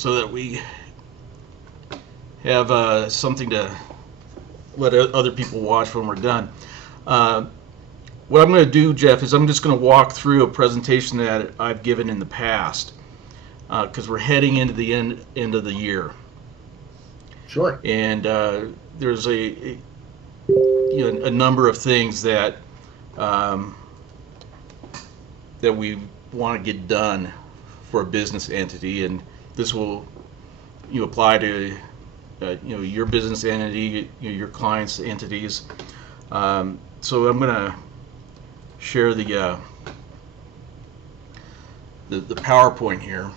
so that we have something to let other people watch when we're done. What I'm going to do, Jeff, is I'm just going to walk through a presentation that I've given in the past, because we're heading into the end of the year. Sure. And there's a number of things that that we want to get done for a business entity, and this will apply to your business entity, your clients' entities. So I'm going to share the PowerPoint here,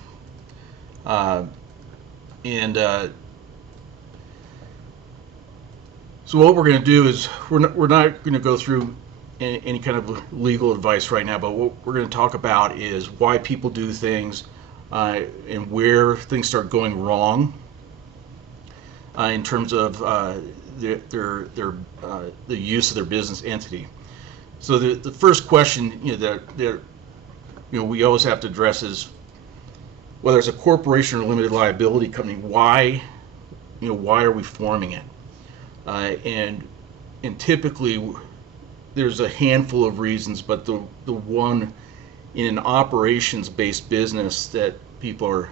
and so what we're going to do is we're not going to go through any kind of legal advice right now, but what we're going to talk about is why people do things and where things start going wrong in terms of the use of their business entity. So the first question that we always have to address is whether it's a corporation or limited liability company. Why are we forming it? And typically there's a handful of reasons, but the one in an operations-based business that people are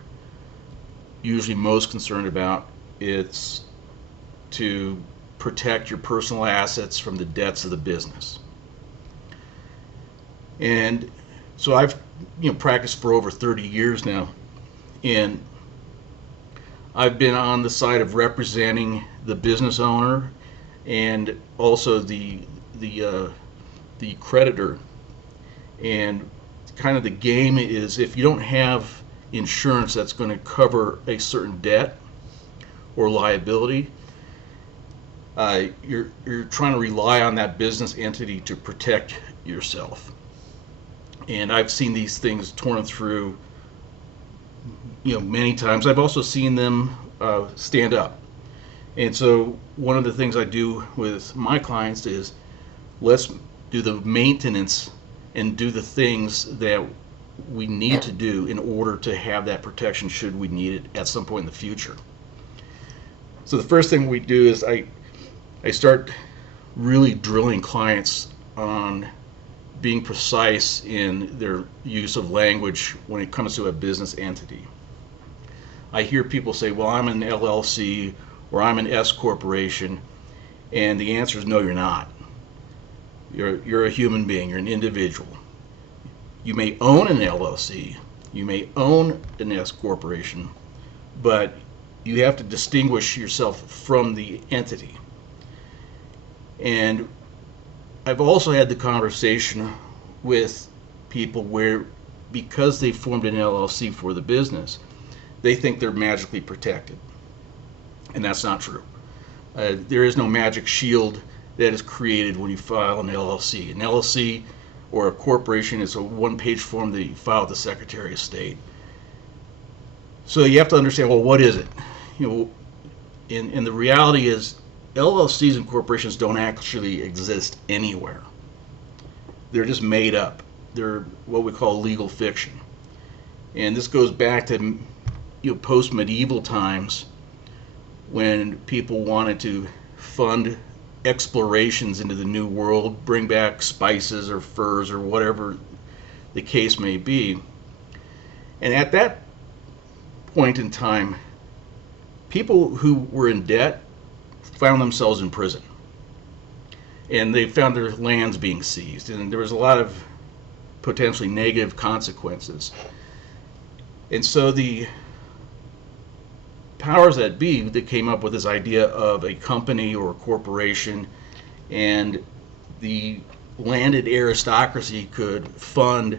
usually most concerned about is to protect your personal assets from the debts of the business. And so I've practiced for over 30 years now, and I've been on the side of representing the business owner and also the creditor. And kind of the game is, if you don't have insurance that's going to cover a certain debt or liability, you're trying to rely on that business entity to protect yourself. And I've seen these things torn through many times. I've also seen them stand up. And so one of the things I do with my clients is, let's do the maintenance and do the things that we need to do in order to have that protection should we need it at some point in the future. So the first thing we do is I start really drilling clients on being precise in their use of language when it comes to a business entity. I hear people say, well, I'm an LLC or I'm an S corporation, and the answer is no, you're not. You're a human being, you're an individual. You may own an LLC, you may own an S corporation, but you have to distinguish yourself from the entity. And I've also had the conversation with people where, because they formed an LLC for the business, they think they're magically protected. And that's not true. There is no magic shield that is created when you file an LLC. An LLC or a corporation is a one-page form that you file with the Secretary of State. So you have to understand, well, what is it? And the reality is, LLCs and corporations don't actually exist anywhere. They're just made up. They're what we call legal fiction. And this goes back to post-medieval times, when people wanted to fund explorations into the New World, bring back spices or furs or whatever the case may be. And at that point in time, people who were in debt found themselves in prison. And they found their lands being seized, and there was a lot of potentially negative consequences. And so the powers that be that came up with this idea of a company or a corporation, and the landed aristocracy could fund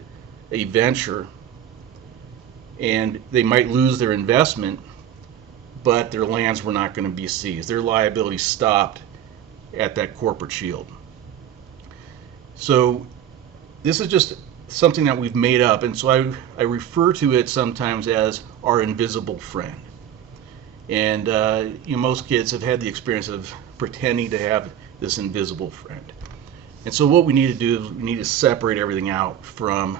a venture, and they might lose their investment, but their lands were not going to be seized. Their liability stopped at that corporate shield. So this is just something that we've made up, and so I refer to it sometimes as our invisible friend. And most kids have had the experience of pretending to have this invisible friend. And so what we need to do is we need to separate everything out from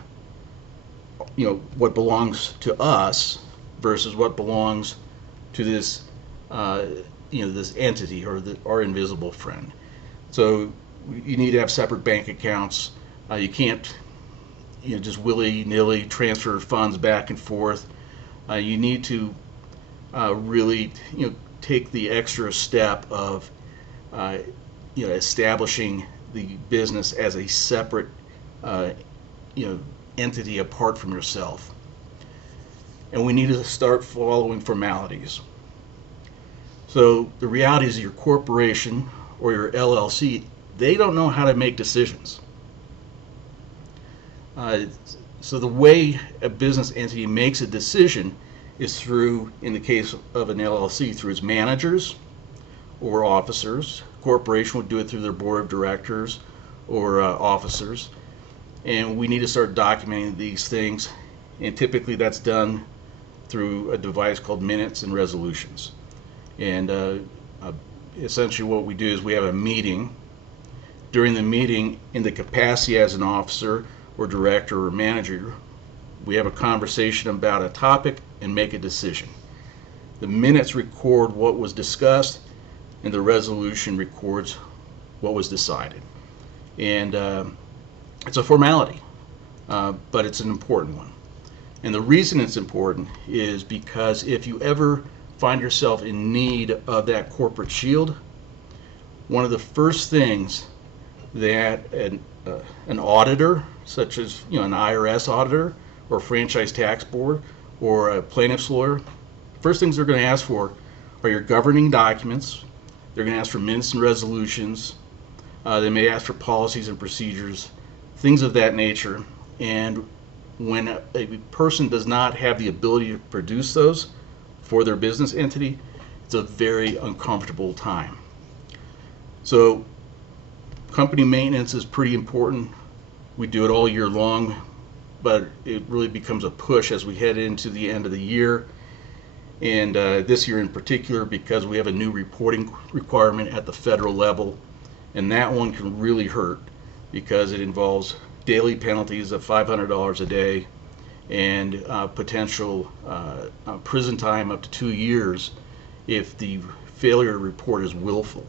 what belongs to us versus what belongs to this, this entity or our invisible friend. So you need to have separate bank accounts. You can't, just willy-nilly transfer funds back and forth. You need to really, take the extra step of, establishing the business as a separate, entity apart from yourself. And we need to start following formalities. So the reality is your corporation or your LLC, they don't know how to make decisions. So the way a business entity makes a decision is through, in the case of an LLC, through its managers or officers. Corporation would do it through their board of directors or officers. And we need to start documenting these things. And typically that's done through a device called minutes and resolutions. And essentially what we do is we have a meeting. During the meeting, in the capacity as an officer or director or manager, we have a conversation about a topic and make a decision. The minutes record what was discussed, and the resolution records what was decided. And it's a formality, but it's an important one. And the reason it's important is because if you ever find yourself in need of that corporate shield, one of the first things that an auditor, such as an IRS auditor or franchise tax board or a plaintiff's lawyer, first things they're going to ask for are your governing documents. They're going to ask for minutes and resolutions. They may ask for policies and procedures, things of that nature. And when a person does not have the ability to produce those for their business entity, it's a very uncomfortable time. So company maintenance is pretty important. We do it all year long, but it really becomes a push as we head into the end of the year. And this year in particular, because we have a new reporting requirement at the federal level, and that one can really hurt because it involves daily penalties of $500 a day and potential prison time up to 2 years if the failure to report is willful.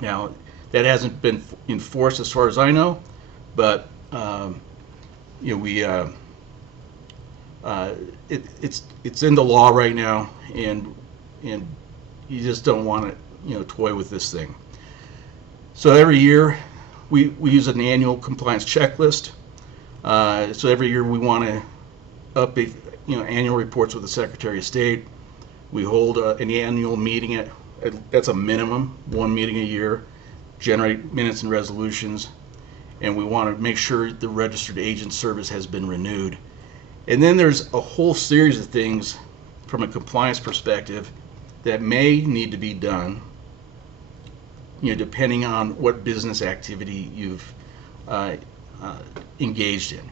Now, that hasn't been enforced as far as I know, but it's in the law right now, and you just don't want to toy with this thing. So every year we use an annual compliance checklist. So every year we want to update annual reports with the Secretary of State. We hold an annual meeting that's a minimum, one meeting a year, generate minutes and resolutions, and we want to make sure the registered agent service has been renewed. And then there's a whole series of things from a compliance perspective that may need to be done, depending on what business activity you've engaged in.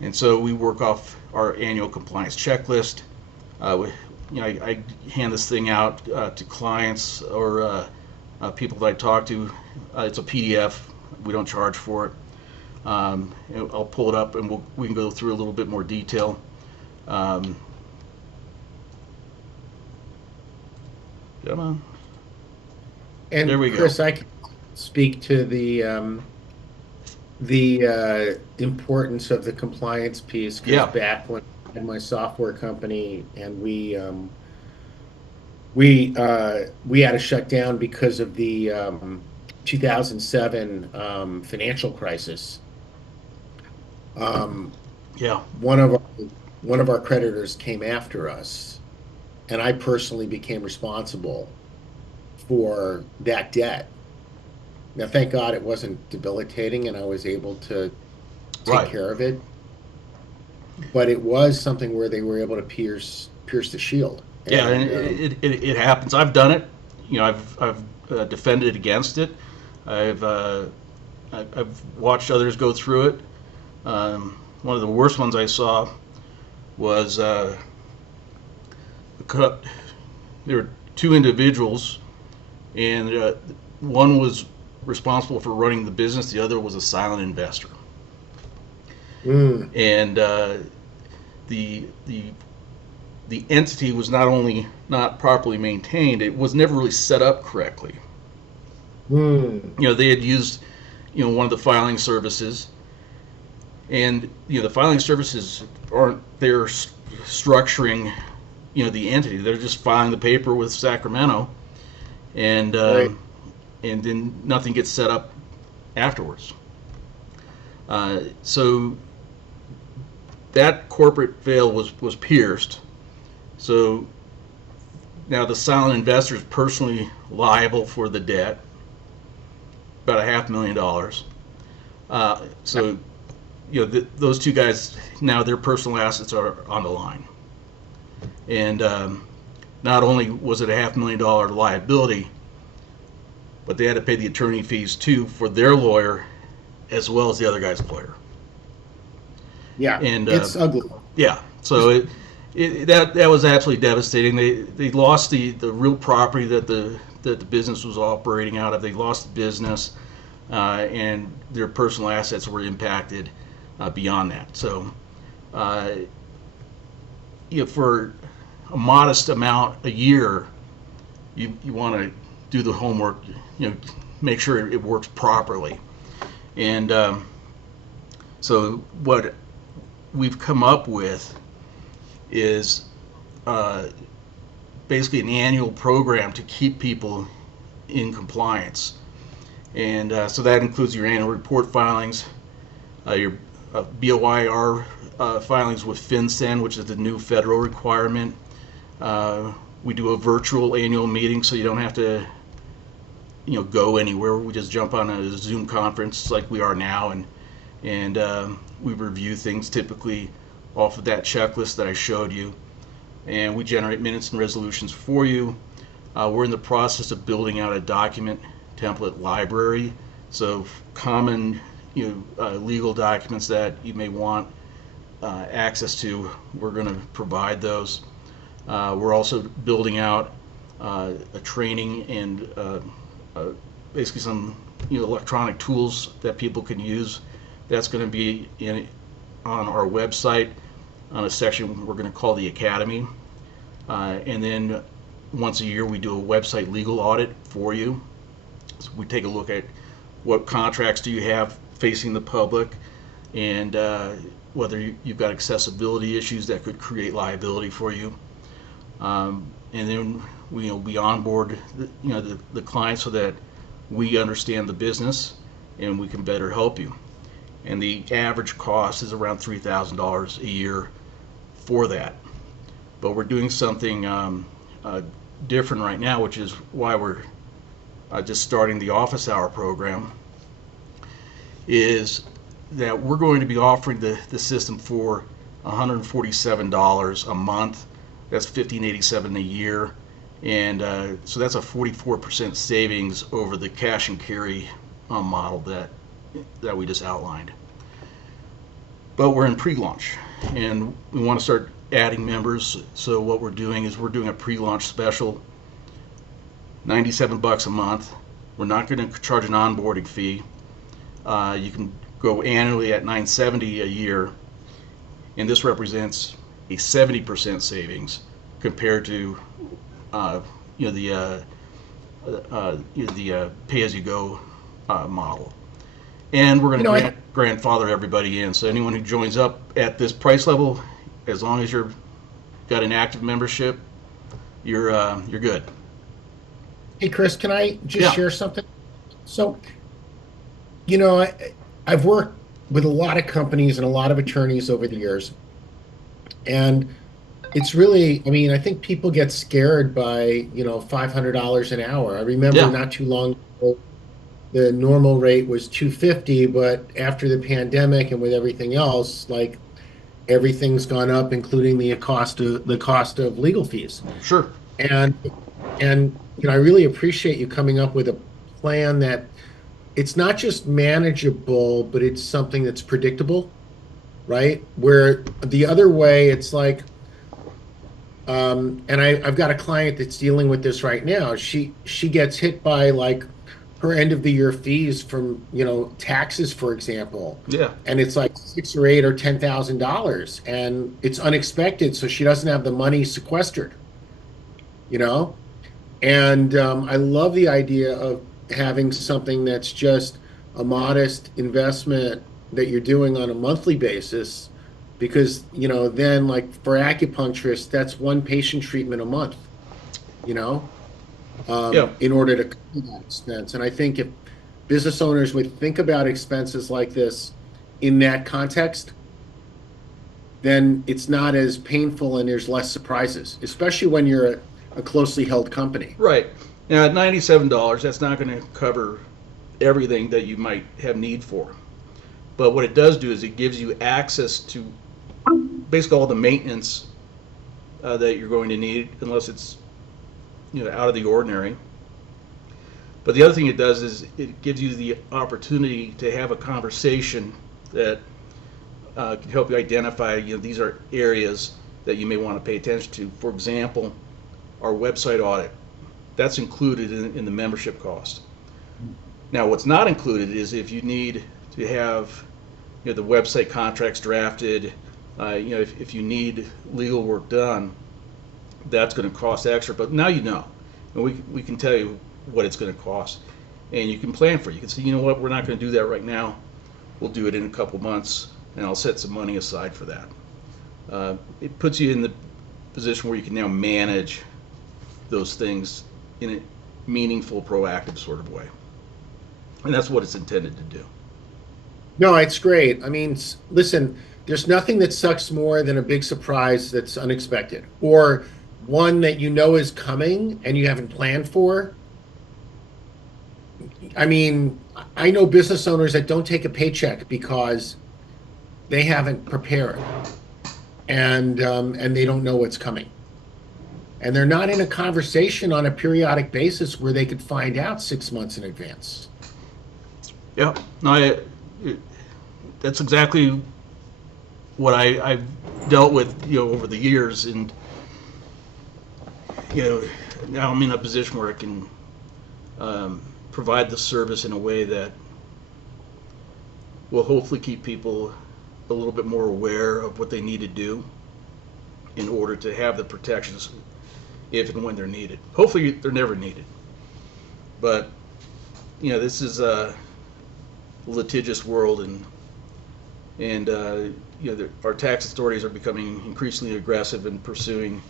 And so we work off our annual compliance checklist. I hand this thing out to clients or people that I talk to. It's a PDF. We don't charge for it. I'll pull it up and we can go through a little bit more detail. Come on. And there we Chris, go. I can speak to the importance of the compliance piece. 'Cause Yeah. back when I had my software company and we had to shut down because of the 2007 financial crisis. Yeah. One of our creditors came after us, and I personally became responsible for that debt. Now, thank God it wasn't debilitating, and I was able to take Right. care of it. But it was something where they were able to pierce the shield. Yeah, and it happens. I've done it. I've defended against it. I've watched others go through it. One of the worst ones I saw was there were two individuals, and one was responsible for running the business. The other was a silent investor. And the the entity was not only not properly maintained, it was never really set up correctly. Hmm. They had used, one of the filing services, and the filing services aren't there structuring, the entity. They're just filing the paper with Sacramento, and Right. and then nothing gets set up afterwards. So that corporate veil was pierced. So now the silent investor is personally liable for the debt, about $500,000. So those two guys, now their personal assets are on the line, and not only was it $500,000 liability, but they had to pay the attorney fees too for their lawyer as well as the other guy's lawyer. Yeah, And it's ugly. yeah, so that was absolutely devastating. They lost the real property that the business was operating out of. They lost the business, and their personal assets were impacted beyond that. So, for a modest amount a year, you want to do the homework. Make sure it works properly. And so what we've come up with is basically an annual program to keep people in compliance. And so that includes your annual report filings, your BOIR filings with FinCEN, which is the new federal requirement. We do a virtual annual meeting, so you don't have to go anywhere. We just jump on a Zoom conference like we are now, and we review things typically off of that checklist that I showed you, and we generate minutes and resolutions for you. We're in the process of building out a document template library, so common legal documents that you may want access to, we're going to provide those. We're also building out a training and basically some electronic tools that people can use. That's going to be on our website on a section we're going to call the Academy. And then once a year we do a website legal audit for you. So we take a look at what contracts do you have facing the public, and whether you've got accessibility issues that could create liability for you. And then we onboard the client so that we understand the business and we can better help you. And the average cost is around $3,000 a year for that. But we're doing something different right now, which is why we're just starting the office hour program, is that we're going to be offering the system for $147 a month. That's $1,587 a year, and so that's a 44% savings over the cash and carry model that we just outlined. But we're in pre-launch, and we want to start adding members. So what we're doing is we're doing a pre-launch special, $97 a month. We're not going to charge an onboarding fee. You can go annually at $970 a year, and this represents a 70% savings compared to the pay-as-you-go model. And we're going to grandfather everybody in. So anyone who joins up at this price level, as long as you've got an active membership, you're good. Hey, Chris, can I just Yeah. share something? So, I've worked with a lot of companies and a lot of attorneys over the years. And it's really, I think people get scared by, $500 an hour. I remember Yeah. not too long ago, the normal rate was $250, but after the pandemic and with everything else, like everything's gone up, including the cost of legal fees. Sure. And I really appreciate you coming up with a plan that it's not just manageable, but it's something that's predictable, right? Where the other way, it's like, and I've got a client that's dealing with this right now. She gets hit by like her end of the year fees from, taxes, for example. Yeah. And it's like six or eight or $10,000 and it's unexpected. So she doesn't have the money sequestered, you know? And I love the idea of having something that's just a modest investment that you're doing on a monthly basis, because, then like for acupuncturists, that's one patient treatment a month, you know, Yeah. in order to cover that expense. And I think if business owners would think about expenses like this in that context, then it's not as painful and there's less surprises, especially when you're a closely held company. Right. Now at $97, that's not going to cover everything that you might have need for. But what it does do is it gives you access to basically all the maintenance that you're going to need, unless it's out of the ordinary. But the other thing it does is it gives you the opportunity to have a conversation that can help you identify, these are areas that you may want to pay attention to. For example, our website audit, that's included in the membership cost. Now, what's not included is if you need to have the website contracts drafted, if you need legal work done, that's going to cost extra. But now and we can tell you what it's going to cost, and you can plan for it. You can say, you know what, we're not going to do that right now. We'll do it in a couple months, and I'll set some money aside for that. It puts you in the position where you can now manage those things in a meaningful, proactive sort of way. And that's what it's intended to do. No, it's great. I mean, listen, there's nothing that sucks more than a big surprise that's unexpected, or one that is coming and you haven't planned for. I mean, I know business owners that don't take a paycheck because they haven't prepared, and they don't know what's coming. And they're not in a conversation on a periodic basis where they could find out 6 months in advance. Yeah, no, that's exactly what I've dealt with, over the years, and now I'm in a position where I can provide the service in a way that will hopefully keep people a little bit more aware of what they need to do in order to have the protections if and when they're needed. Hopefully they're never needed, but this is a litigious world, and our tax authorities are becoming increasingly aggressive in pursuing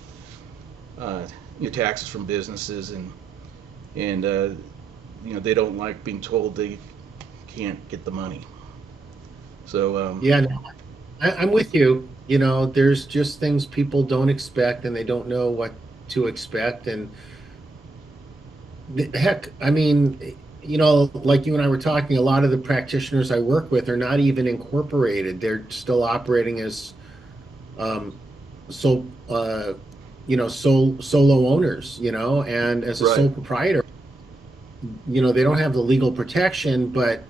taxes from businesses, and they don't like being told they can't get the money. So Yeah, no, I'm with you. There's just things people don't expect and they don't know what to expect. And heck, I mean, like you and I were talking, a lot of the practitioners I work with are not even incorporated. They're still operating as so solo owners, and as a right. sole proprietor, they don't have the legal protection, but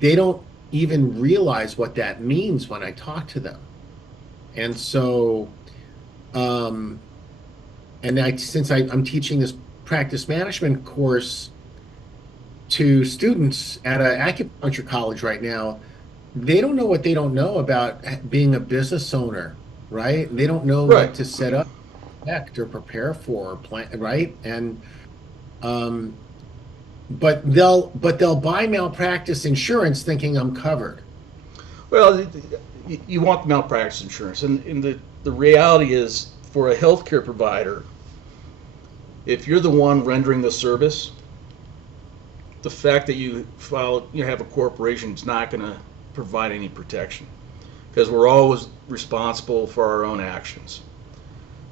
they don't even realize what that means when I talk to them. And so, since I'm teaching this practice management course to students at an acupuncture college right now, they don't know what they don't know about being a business owner, right? They don't know Right. what to set up, expect, or prepare for, or plan, right? And but they'll buy malpractice insurance thinking I'm covered. Well, you want the malpractice insurance, and the reality is, for a healthcare provider, if you're the one rendering the service, the fact that you have a corporation is not going to provide any protection, because we're always responsible for our own actions.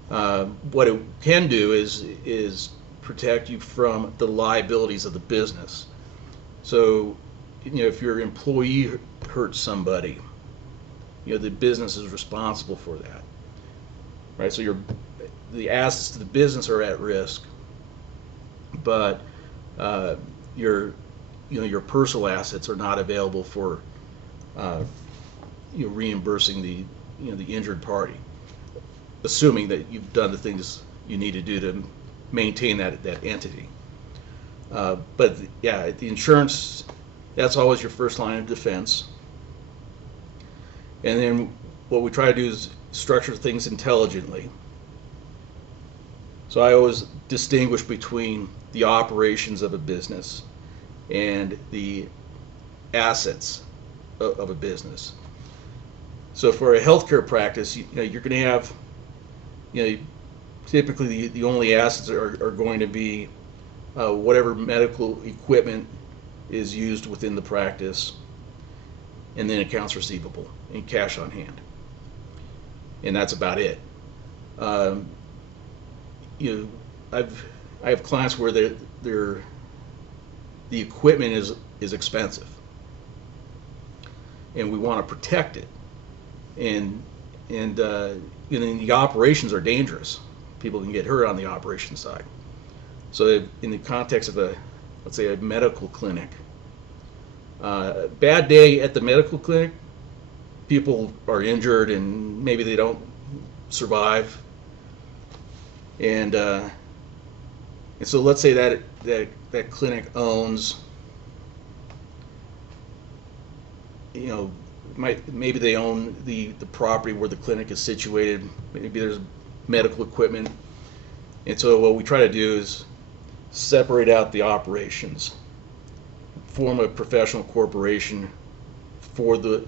What it can do is protect you from the liabilities of the business. So, if your employee hurts somebody, the business is responsible for that, right? So the assets to the business are at risk, but your personal assets are not available for reimbursing the injured party, assuming that you've done the things you need to do to maintain that entity. But yeah, the insurance, that's always your first line of defense. And then what we try to do is structure things intelligently. So I always distinguish between the operations of a business and the assets of a business. So for a healthcare practice, you're going to have, typically the only assets are going to be whatever medical equipment is used within the practice, and then accounts receivable and cash on hand, and that's about it. Um, I have clients where the equipment is expensive, and we want to protect it, and the operations are dangerous. People can get hurt on the operation side. So in the context of let's say a medical clinic, bad day at the medical clinic, people are injured and maybe they don't survive. And so let's say that clinic owns, maybe they own the property where the clinic is situated. Maybe there's medical equipment. And so what we try to do is separate out the operations, form a professional corporation for the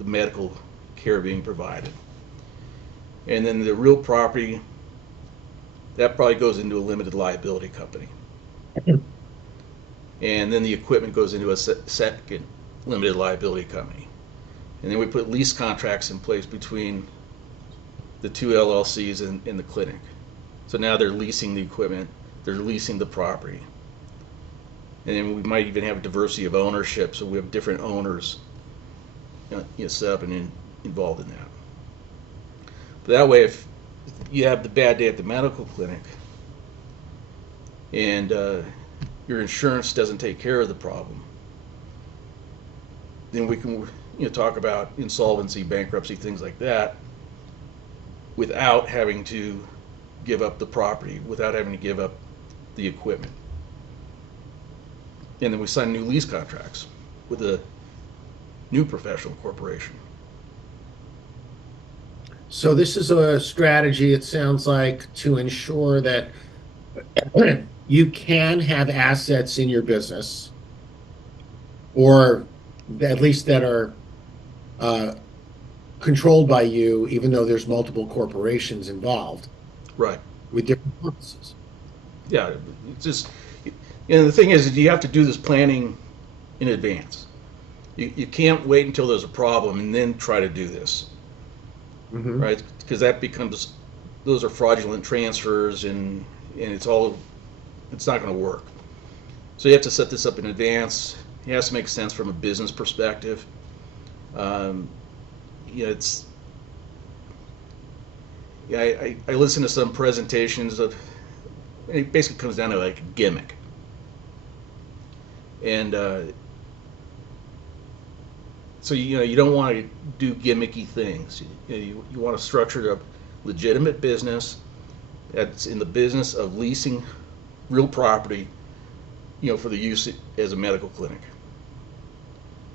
medical care being provided. And then the real property, that probably goes into a limited liability company. And then the equipment goes into a second limited liability company. And then we put lease contracts in place between the two LLCs and the clinic. So now they're leasing the equipment, they're leasing the property. And then we might even have a diversity of ownership, so we have different owners set up and involved in that. But that way, if you have the bad day at the medical clinic and your insurance doesn't take care of the problem, then we can talk about insolvency, bankruptcy, things like that, without having to give up the property, without having to give up the equipment. And then we sign new lease contracts with a new professional corporation. So this is a strategy, it sounds like, to ensure that you can have assets in your business, or at least that are controlled by you, even though there's multiple corporations involved. Right. With different purposes. Yeah, it's just, the thing is you have to do this planning in advance. You can't wait until there's a problem and then try to do this. Mm-hmm. Right? Because those are fraudulent transfers, and it's not going to work. So you have to set this up in advance. It has to make sense from a business perspective. I listen to some presentations of, it basically comes down to like a gimmick. And so you don't want to do gimmicky things. You want to structure a legitimate business that's in the business of leasing real property, for the use as a medical clinic.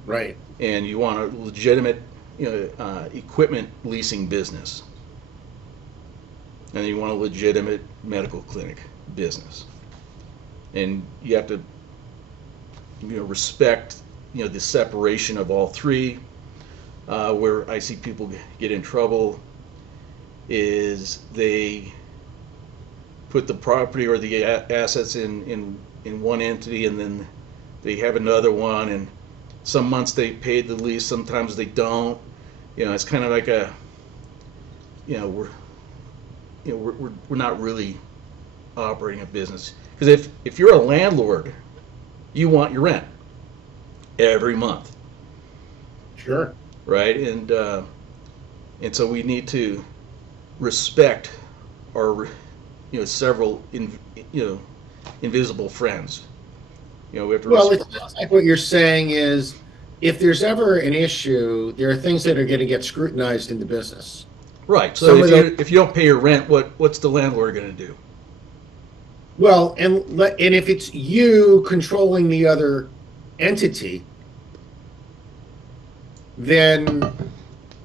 Right. And you want a legitimate, equipment leasing business. And you want a legitimate medical clinic business. And you have to, respect, the separation of all three. Where I see people get in trouble is they put the property or the assets in one entity, and then they have another one, and some months they paid the lease, sometimes they don't. It's kind of like we're not really operating a business, because if you're a landlord, you want your rent every month. Sure. Right, and so we need to respect our several invisible friends. We have to. Well, it sounds like what you're saying is, if there's ever an issue, there are things that are going to get scrutinized in the business. Right. So if you don't pay your rent, what's the landlord going to do? Well, and if it's you controlling the other entity, then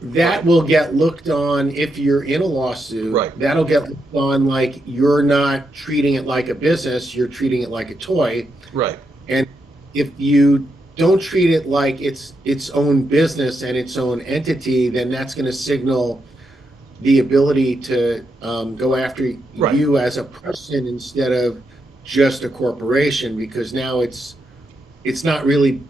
that Right. will get looked on if you're in a lawsuit. Right. That'll get looked on like you're not treating it like a business, you're treating it like a toy. Right. And if you don't treat it like its own business and its own entity, then that's going to signal the ability to go after Right. you as a person instead of just a corporation, because now it's not really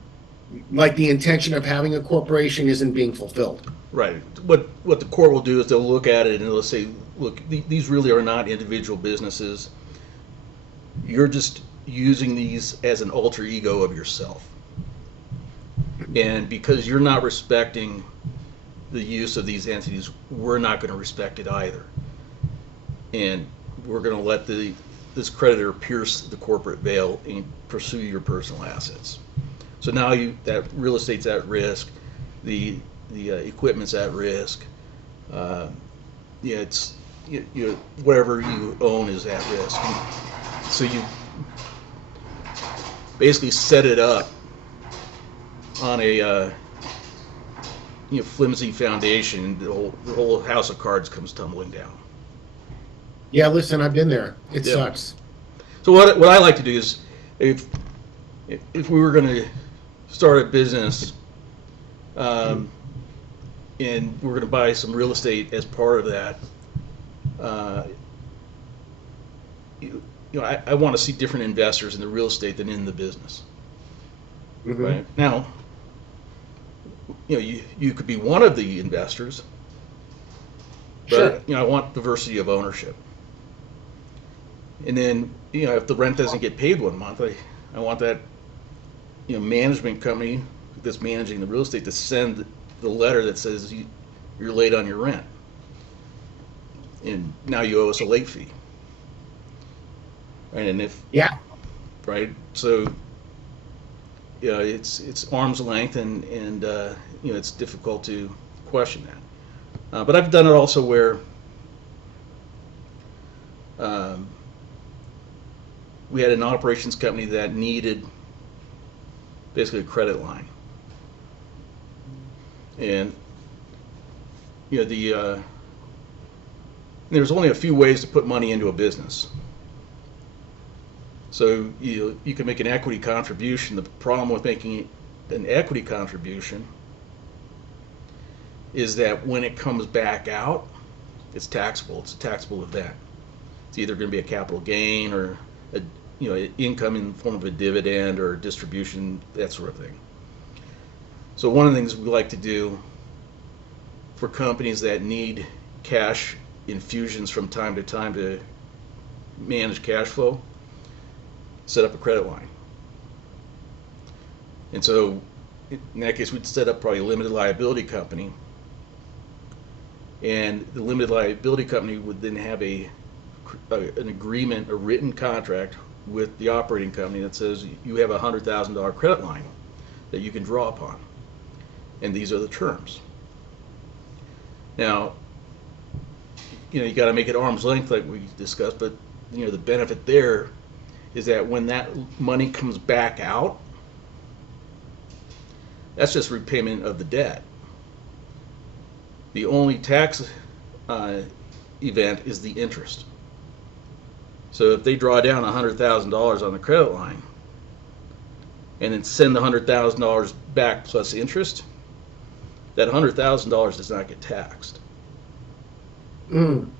like the intention of having a corporation isn't being fulfilled. Right. What the court will do is they'll look at it and they'll say, look, these really are not individual businesses. You're just using these as an alter ego of yourself. And because you're not respecting the use of these entities, we're not going to respect it either. And we're going to let this creditor pierce the corporate veil and pursue your personal assets. So now that real estate's at risk, the equipment's at risk. It's whatever you own is at risk. So you basically set it up on a flimsy foundation, and the whole house of cards comes tumbling down. Yeah, listen, I've been there. It Yeah. sucks. So what I like to do is, if we were going to start a business, and we're going to buy some real estate as part of that, I want to see different investors in the real estate than in the business. Mhm. Right now, you could be one of the investors, but Sure. I want diversity of ownership. And then if the rent doesn't get paid one month, I want that management company that's managing the real estate to send the letter that says you're late on your rent, and now you owe us a late fee. Right, and if Yeah. right, so it's arm's length, and it's difficult to question that. But I've done it also where um, we had an operations company that needed basically a credit line, and there's only a few ways to put money into a business. So you can make an equity contribution. The problem with making an equity contribution is that when it comes back out, it's taxable. It's a taxable event. It's either going to be a capital gain or income in the form of a dividend or a distribution, that sort of thing. So one of the things we like to do for companies that need cash infusions from time to time to manage cash flow, set up a credit line. And so in that case, we'd set up probably a limited liability company, and the limited liability company would then have an agreement, a written contract with the operating company that says you have a $100,000 credit line that you can draw upon, and these are the terms. Now, you got to make it arm's length like we discussed, but the benefit there is that when that money comes back out, that's just repayment of the debt. The only tax event is the interest. So if they draw down $100,000 on the credit line and then send the $100,000 back plus interest, that $100,000 does not get taxed. Mm.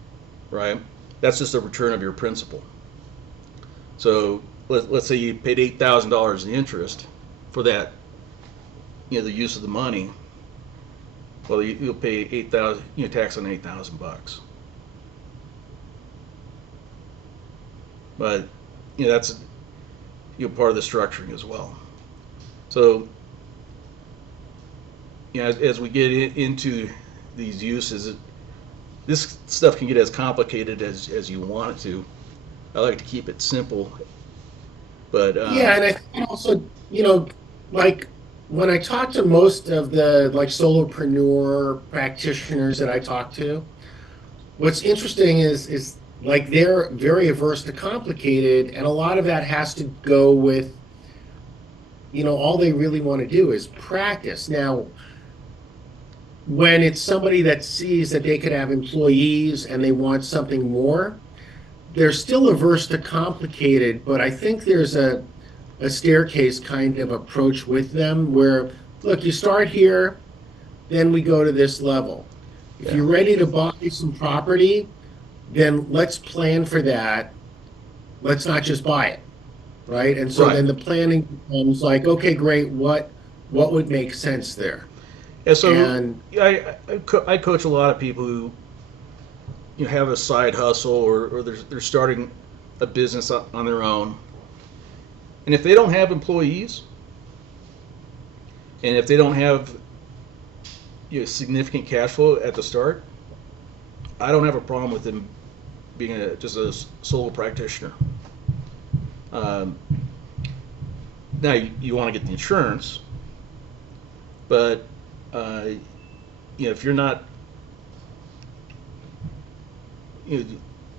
Right? That's just a return of your principal. So let's say you paid $8,000 in interest for that, the use of the money. Well, you'll pay 8,000, tax on $8,000. But that's part of the structuring as well. So as we get into these uses, this stuff can get as complicated as you want it to. I like to keep it simple, but Yeah, and I think also, like when I talk to most of the like solopreneur practitioners that I talk to, what's interesting is like they're very averse to complicated, and a lot of that has to go with, all they really want to do is practice. Now, when it's somebody that sees that they could have employees and they want something more, they're still averse to complicated, but I think there's a staircase kind of approach with them where, look, you start here, then we go to this level. If Yeah. you're ready to buy some property, then let's plan for that. Let's not just buy it, right? And so Right. then the planning becomes like, okay, great, what would make sense there? Yeah, so And I coach a lot of people who have a side hustle, or they're starting a business on their own, and if they don't have employees, and if they don't have significant cash flow at the start, I don't have a problem with them being just a solo practitioner. Um, Now you want to get the insurance, but if you're not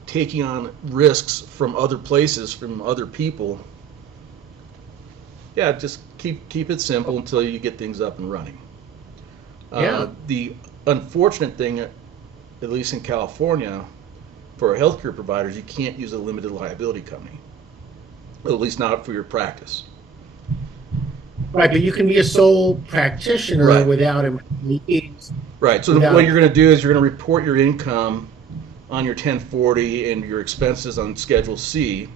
taking on risks from other places, from other people, yeah, just keep it simple until you get things up and running. yeah, The unfortunate thing, at least in California, for healthcare providers, you can't use a limited liability company, at least not for your practice. right. But you can be a sole practitioner Right. without employees. Right. So Without what you're going to do is you're going to report your income on your 1040 and your expenses on Schedule C,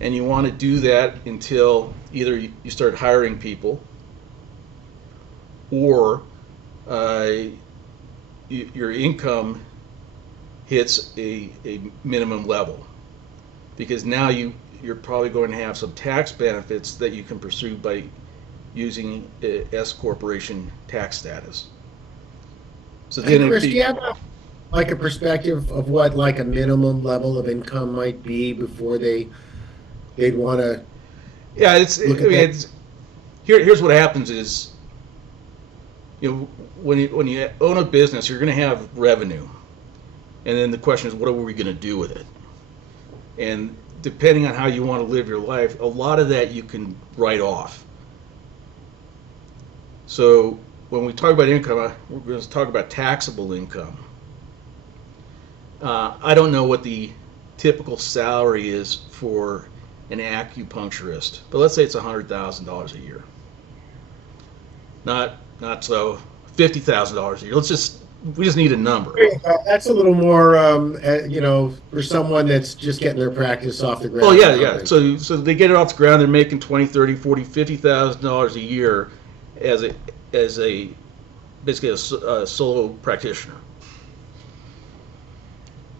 and you want to do that until either you start hiring people, or your income hits a minimum level, because now you're probably going to have some tax benefits that you can pursue by using S corporation tax status. So Hey, then Chris, do you have like a perspective of what like a minimum level of income might be before they'd want to yeah, look at that? here's what happens is, when you own a business, you're going to have revenue, and then the question is, what are we going to do with it? And depending on how you want to live your life, a lot of that you can write off. So when we talk about income, we're going to talk about taxable income. I don't know what the typical salary is for an acupuncturist, but let's say it's $100,000 a year. Not so $50,000 a year. We just need a number. That's a little more, for someone that's just getting their practice off the ground. Oh yeah, or yeah. something. So they get it off the ground. They're making 20, 30, 40, $50,000 a year as a basically a solo practitioner.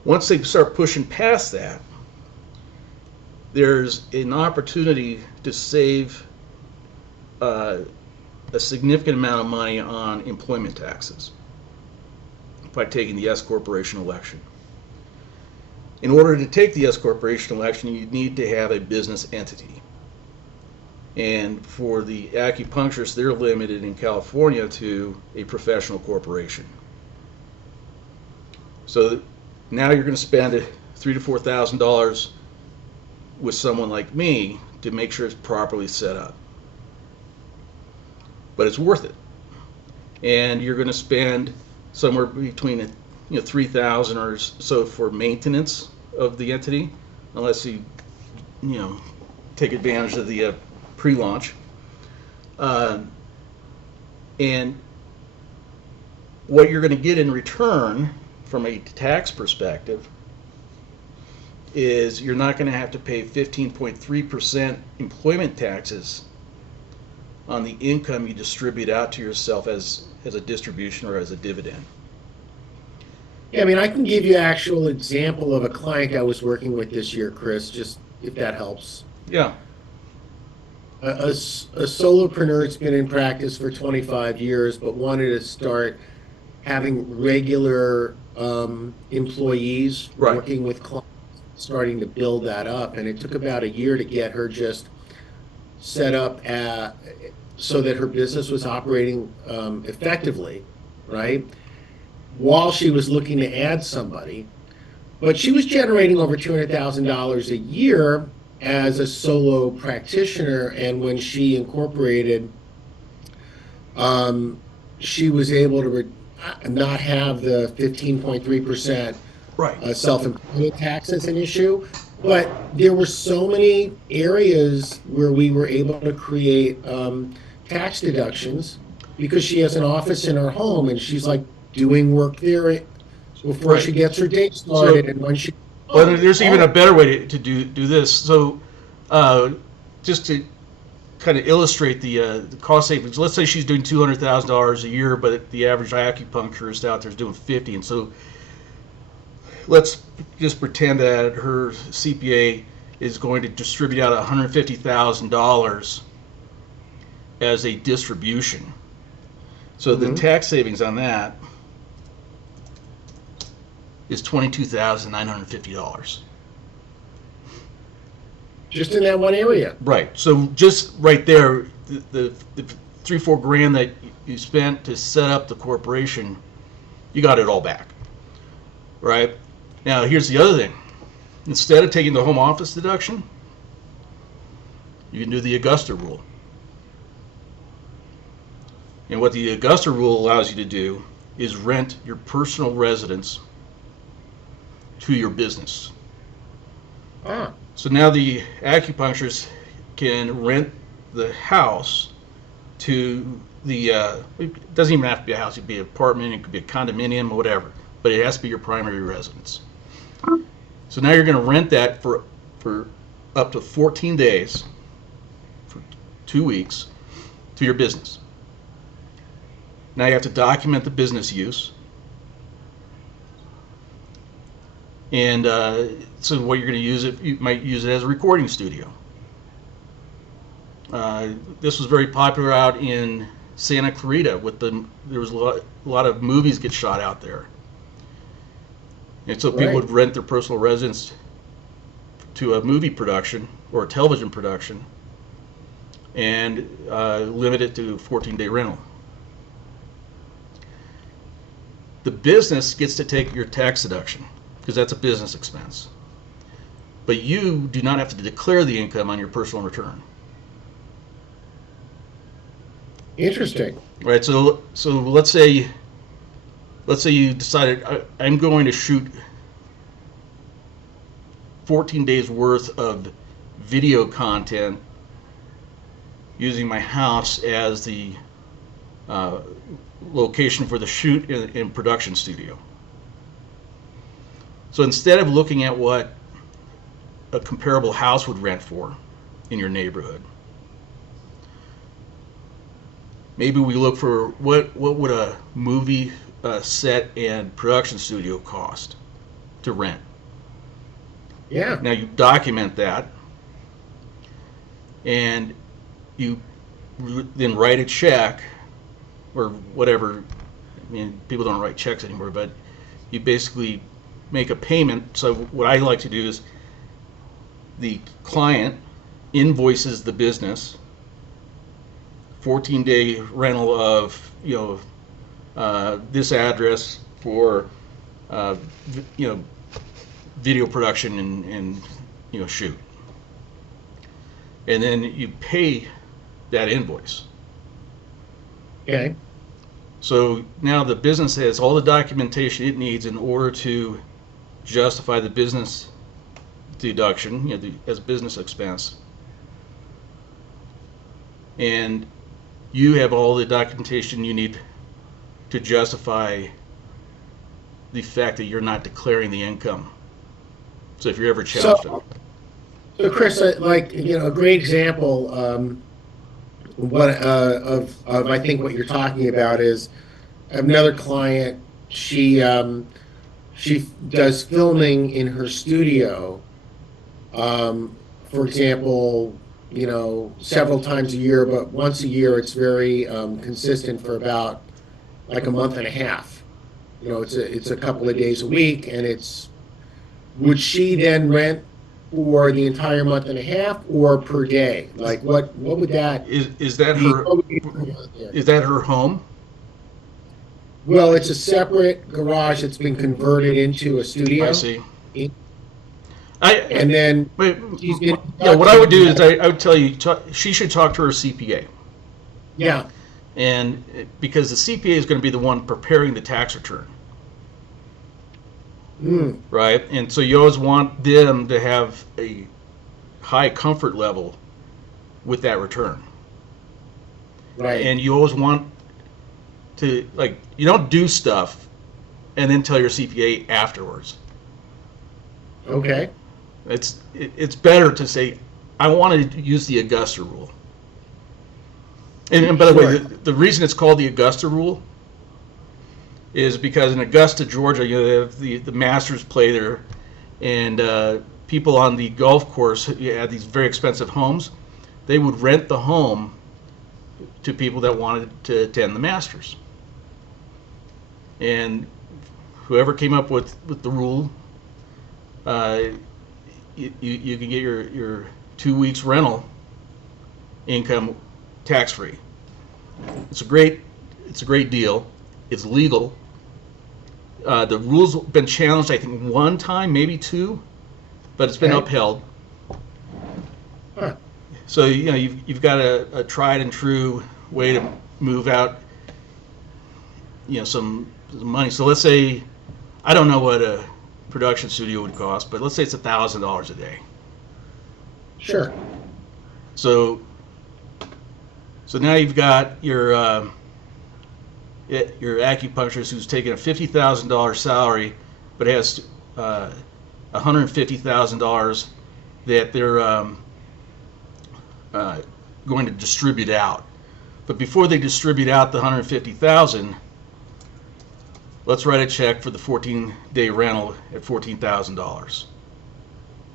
Once they start pushing past that, there's an opportunity to save a significant amount of money on employment taxes by taking the S corporation election. In order to take the S corporation election, you need to have a business entity. And for the acupuncturists, they're limited in California to a professional corporation. So now you're going to spend $3,000 to $4,000 with someone like me to make sure it's properly set up. But it's worth it. And you're going to spend somewhere between $3,000 or so for maintenance of the entity, unless you take advantage of the pre-launch. And what you're going to get in return from a tax perspective is you're not going to have to pay 15.3% employment taxes on the income you distribute out to yourself as a distribution or as a dividend. Yeah, I mean, I can give you an actual example of a client I was working with this year, Chris, just if that helps. Yeah. A solopreneur that's been in practice for 25 years, but wanted to start having regular employees Right. working with clients, starting to build that up. And it took about a year to get her just set up so that her business was operating effectively, right? While she was looking to add somebody. But she was generating over $200,000 a year as a solo practitioner, and when she incorporated, um, she was able to not have the 15.3% Right. self-employment tax as an issue. But there were so many areas where we were able to create tax deductions because she has an office in her home and she's like doing work there before Right. she gets her day So, started and when she well, home. there's even a better way to do this. So, just to kind of illustrate the cost savings. Let's say she's doing $200,000 a year, but the average acupuncturist out there is doing 50, and so let's just pretend that her CPA is going to distribute out $150,000 as a distribution. So the tax savings on that is $22,950. Just in that one area. Right. So just right there, the 3-4 grand that you spent to set up the corporation, you got it all back. Right. Now here's the other thing. Instead of taking the home office deduction, you can do the Augusta rule. And what the Augusta rule allows you to do is rent your personal residence to your business. Ah, So now the acupuncturist can rent the house to the, it doesn't even have to be a house, it could be an apartment, it could be a condominium, or whatever, but it has to be your primary residence. So now you're going to rent that for up to 14 days, for 2 weeks, to your business. Now you have to document the business use. And so what you're going to use it, you might use it as a recording studio. This was very popular out in Santa Clarita there was a lot of movies get shot out there. And so people would rent their personal residence to a movie production or a television production and limit it to 14-day rental. The business gets to take your tax deduction because that's a business expense. But you do not have to declare the income on your personal return. interesting. Right, so let's say you decided I'm going to shoot 14 days worth of video content using my house as the location for the shoot in production studio. So instead of looking at what a comparable house would rent for in your neighborhood, maybe we look for what would a movie set and production studio cost to rent. Yeah. Now you document that, and you then write a check or whatever. I mean, people don't write checks anymore, but you basically make a payment. So what I like to do is the client invoices the business 14-day rental of this address for video production and shoot, and then you pay that invoice. Okay. So now the business has all the documentation it needs in order to justify the business deduction, as business expense, and you have all the documentation you need to justify the fact that you're not declaring the income. So if you're ever challenged, So Chris, a great example, what of I think what you're talking about is another client. She does filming in her studio, for example, several times a year, but once a year it's very consistent for about like a month and a half. It's a couple of days a week, and would she then rent for the entire month and a half or per day? Like what would that is that be? her? What would be there? Is that her home? Well, it's a separate garage that's been converted into a studio. I see. in- I, and then but, she's been yeah, what I would do is conducting- I would tell you she should talk to her CPA, Yeah, and because the CPA is going to be the one preparing the tax return, right? And so you always want them to have a high comfort level with that return, right. and you always want to, like, you don't do stuff and then tell your CPA afterwards. Okay. It's better to say, I want to use the Augusta rule. And by the way, Sure. the reason it's called the Augusta rule is because in Augusta, Georgia, you know, they have the Masters play there, and people on the golf course had these very expensive homes. They would rent the home to people that wanted to attend the Masters. And whoever came up with the rule, you can get your 2 weeks rental income tax free. It's a great deal. It's legal. The rules have been challenged, I think, one time, maybe two, but it's been Okay. upheld. Huh. So you know you've got a tried and true way to move out, you know, some money. So let's say, I don't know what a production studio would cost, but let's say it's $1,000 a day. Sure. So now you've got your acupuncturist who's taking a $50,000 salary, but has $150,000 that they're going to distribute out. But before they distribute out the $150,000, let's write a check for the 14-day rental at $14,000.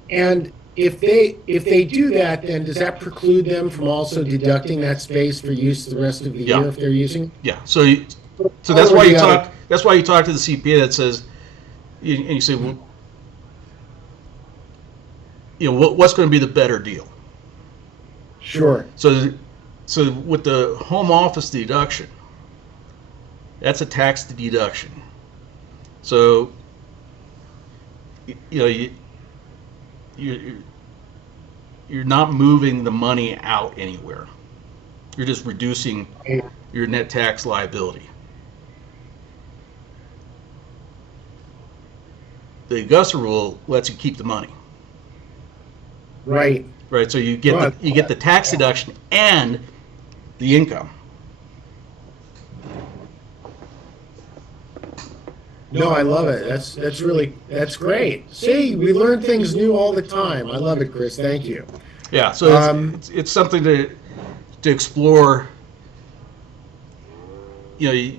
And if they do that, then does that preclude them from also deducting that space for use the rest of the Yeah. year if they're using? Yeah. So that's why Already you out talk. That's why you talk to the CPA that says, and you say, well, you know, what's going to be the better deal? Sure. So with the home office deduction, that's a tax deduction. So you know you're not moving the money out anywhere. You're just reducing your net tax liability. The Augusta rule lets you keep the money, Right. right? So you get the tax deduction and the income. No, I love it. That's great. See, we learn things new all the time. I love it, Chris. Thank you. Yeah, so it's something to explore. You know,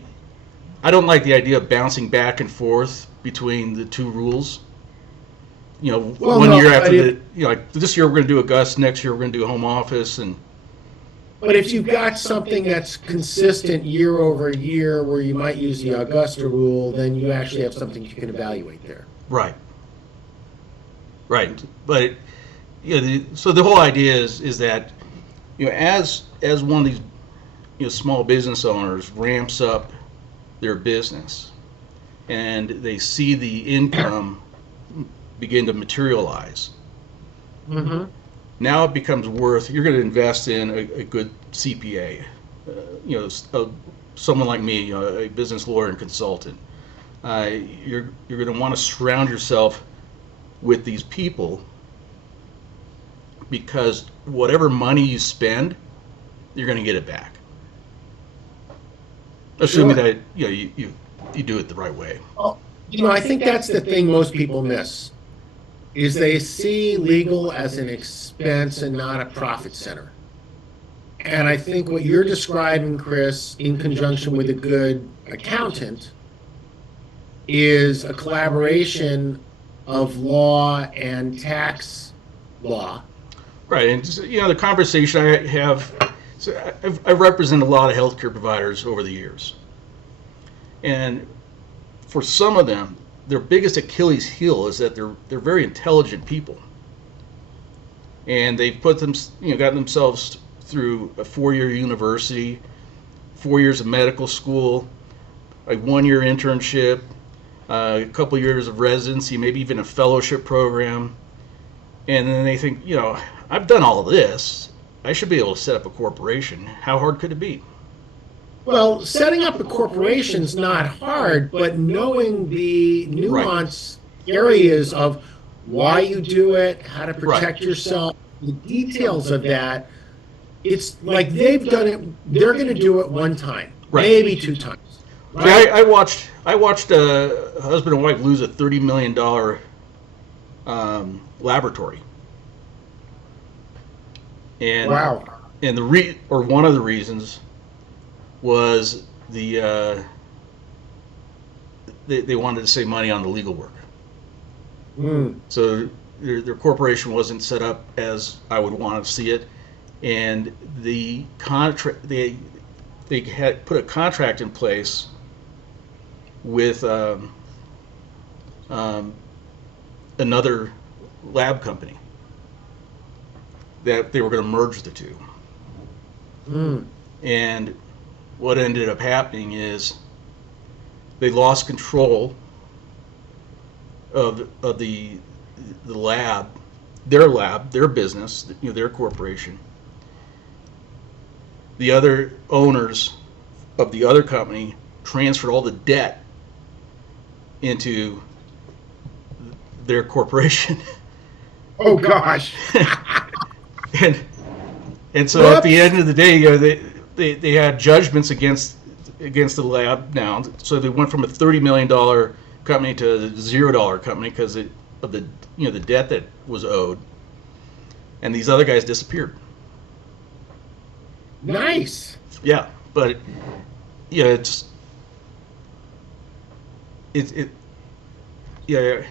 I don't like the idea of bouncing back and forth between the two rules. You know, Well, one no, year after but the, you know, like this year we're going to do Augusta, next year we're going to do home office, and But if you've got something that's consistent year over year where you might use the Augusta rule, then you actually have something you can evaluate there. right. But you know, so the whole idea is that, you know, as one of these, you know, small business owners ramps up their business and they see the income begin to materialize, Mm-hmm. now it becomes worth, you're going to invest in a good CPA, you know, someone like me, you know, a business lawyer and consultant. You're going to want to surround yourself with these people, because whatever money you spend, you're going to get it back, assuming Sure. that, you know, you do it the right way. Well, I think that's the thing most people miss, is they see legal as an expense and not a profit center. And I think what you're describing, Chris, in conjunction with a good accountant, is a collaboration of law and tax law. Right, and just, you know, the conversation I have, so I've represented a lot of healthcare providers over the years, and for some of them, their biggest Achilles heel is that they're very intelligent people, and they've put them, you know, gotten themselves through a 4-year university, 4 years of medical school, a 1-year internship, a couple years of residency, maybe even a fellowship program, and then they think, I've done all of this. I should be able to set up a corporation. How hard could it be? Well, setting up a corporation's not hard, but knowing the Right. nuance areas of why you do it, how to Right. protect yourself, the details of that, it's like they've done it, they're going to do it one time, Right. maybe two times. See, Right? I watched a husband and wife lose a $30 million laboratory, and Wow. one of the reasons was they wanted to save money on the legal work. Mm. So their corporation wasn't set up as I would want to see it, and the contract they had put a contract in place with another lab company that they were going to merge the two. Mm. And what ended up happening is they lost control of the lab, their business, their corporation. The other owners of the other company transferred all the debt into their corporation. Oh, gosh. and so at the end of the day, they had judgments against the lab now. So they went from a $30 million company to a $0 company because of the the debt that was owed. And these other guys disappeared. Nice. Yeah, but it's yeah.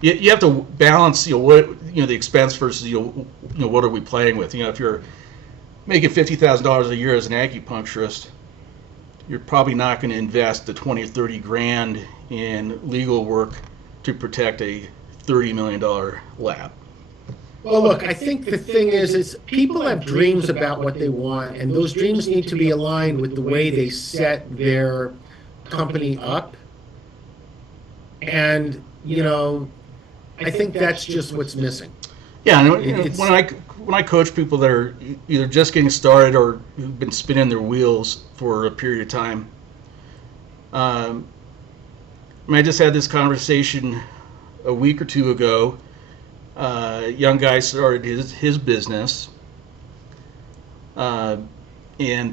You have to balance the expense versus what are we playing with. If you're making $50,000 a year as an acupuncturist, you're probably not going to invest the 20 or 30 grand in legal work to protect a $30 million lab. Well, look, I think the thing is people have dreams about what they want, and those dreams need to be aligned with the way they set their company up. And, I think that's just what's missing. Yeah, and when I coach people that are either just getting started or who've been spinning their wheels for a period of time, I just had this conversation a week or two ago. A young guy started his business and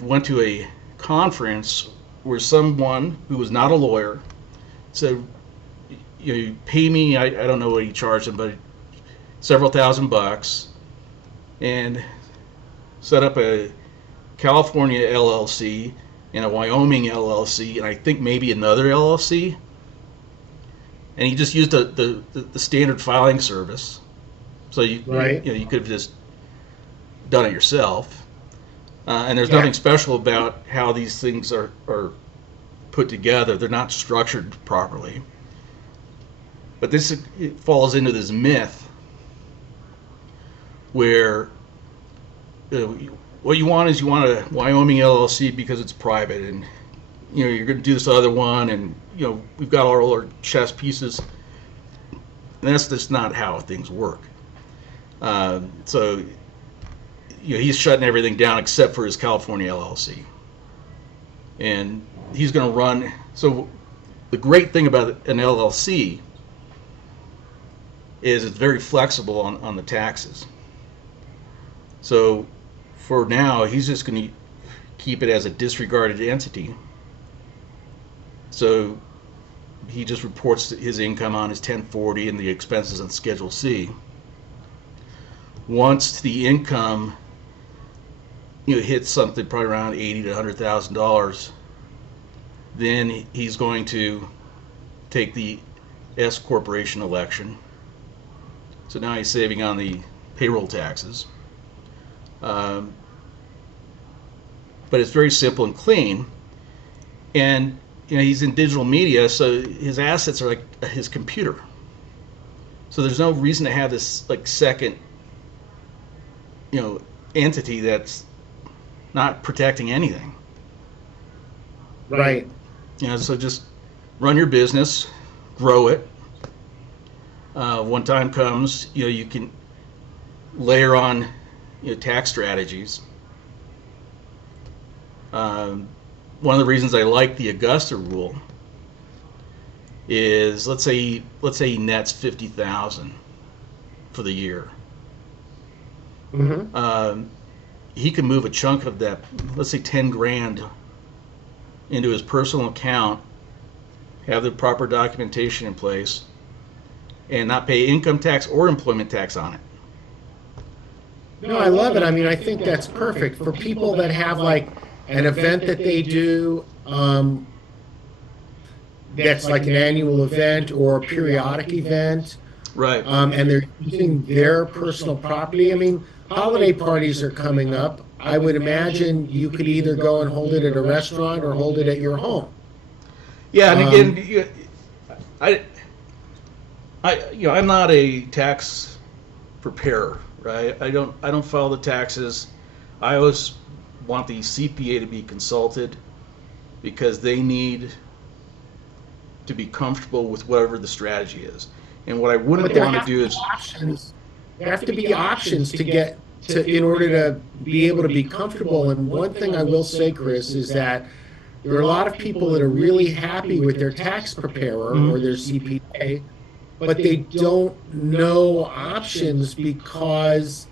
went to a conference where someone who was not a lawyer said, you pay me, I don't know what he charged him, but several $1,000s, and set up a California LLC and a Wyoming LLC, and I think maybe another LLC. And he just used the standard filing service. So you could have just done it yourself. And there's nothing special about how these things are put together. They're not structured properly. But it falls into this myth where what you want is you want a Wyoming LLC because it's private, and you're going to do this other one, and we've got all our chess pieces. And that's just not how things work. So he's shutting everything down except for his California LLC, and he's going to run. So the great thing about an LLC is it's very flexible on the taxes. So for now, he's just going to keep it as a disregarded entity. So he just reports his income on his 1040 and the expenses on Schedule C. Once the income hits something probably around $80,000 to $100,000, then he's going to take the S corporation election. So now he's saving on the payroll taxes. But it's very simple and clean. And he's in digital media, so his assets are like his computer. So there's no reason to have this second entity that's not protecting anything. Right. So just run your business, grow it. When time comes, you can layer on tax strategies. One of the reasons I like the Augusta rule is let's say he nets 50,000 for the year. Mm-hmm. He can move a chunk of that, let's say 10 grand, into his personal account, have the proper documentation in place, and not pay income tax or employment tax on it. No, I love it. I mean, I think that's perfect for people that have like an event that they do, that's like an annual event or a periodic event, Right. and they're using their personal property. I mean, holiday parties are coming up. I would imagine you could either go and hold it at a restaurant or hold it at your home. Yeah, and Um, again, I'm not a tax preparer, right? I don't file the taxes. I always want the CPA to be consulted because they need to be comfortable with whatever the strategy is. And what I wouldn't But there want to have do to is, be options. There have to be options to get to in order to be able to be comfortable. And one thing I will say, Chris, is that there are a lot of people that are really happy with their tax preparer or their CPA, but they don't know options because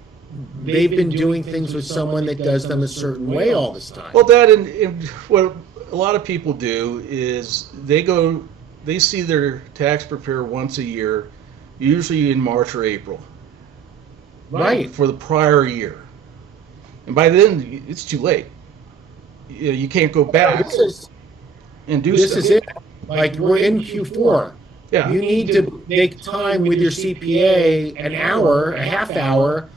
they've been doing things with someone that does them a certain way all this time. well, that and what a lot of people do is they see their tax preparer once a year, usually in March or April, Right. for the prior year. And by then, it's too late. You can't go back This is and do this stuff. is it. Like we're in Q4. Yeah. You need to make time with your CPA, an hour, a half hour,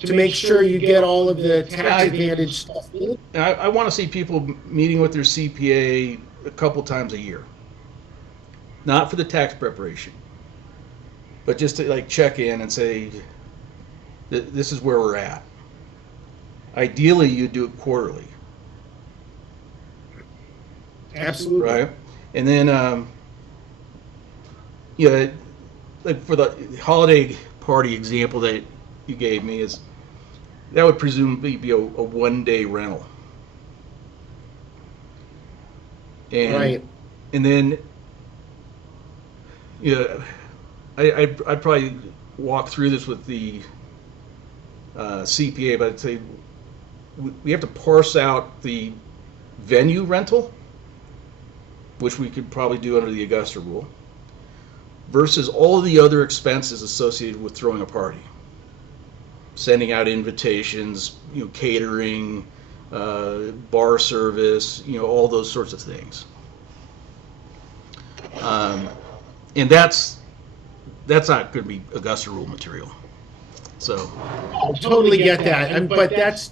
to make sure you get all of the tax advantage stuff in. I want to see people meeting with their CPA a couple times a year. Not for the tax preparation, but just to like check in and say, this is where we're at. Ideally, you do it quarterly, Absolutely. right? And then, like for the holiday party example that you gave me, is that would presumably be a 1-day rental. And Right. and then I'd probably walk through this with the CPA, but I'd say we have to parse out the venue rental, which we could probably do under the Augusta rule, versus all the other expenses associated with throwing a party. Sending out invitations, catering, bar service, all those sorts of things. And that's not going to be Augusta rule material. So, I totally get that. But that's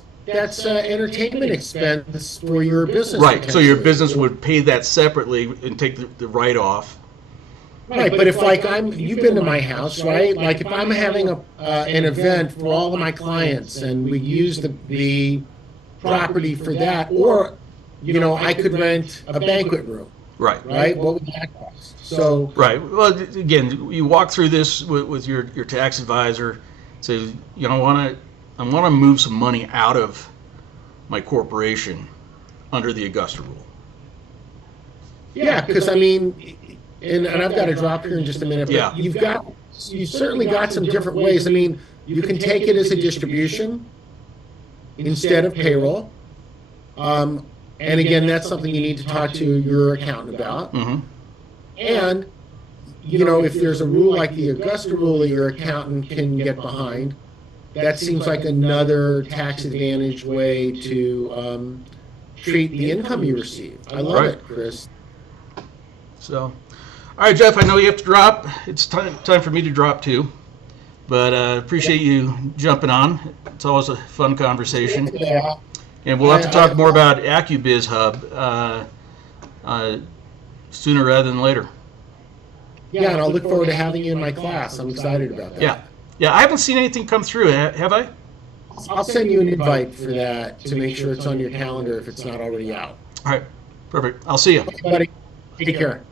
entertainment expense for your business. right. So your potentially. business would pay that separately and take the write-off. Right, but if like you've been to my house, right? Like if I'm having an event for all of my clients and we use the property for that, or I could rent a banquet room, Right. right? What would that cost? So Right. Well, again, you walk through this with your tax advisor. Say, I want to move some money out of my corporation under the Augusta rule. yeah, because I mean, and I've got to drop here in just a minute, but Yeah. you've certainly got some different ways. I mean, you can take it as a distribution instead of payroll. And again, that's something you need to talk to your accountant about. Mm-hmm. And, if there's a rule like the Augusta rule that your accountant can get behind, that seems like another tax advantage way to treat the income you receive. I love Right. it, Chris. So, all right, Jeff, I know you have to drop. It's time for me to drop too. But appreciate you jumping on. It's always a fun conversation. Yeah. And we'll have to talk more about AccuBiz Hub sooner rather than later. Yeah, and I'll look forward to having you in my class. I'm excited about that. Yeah. Yeah, I haven't seen anything come through, have I? I'll send you an invite for that to make sure it's on your calendar if it's not already out. All right, perfect. I'll see you. Buddy, take care.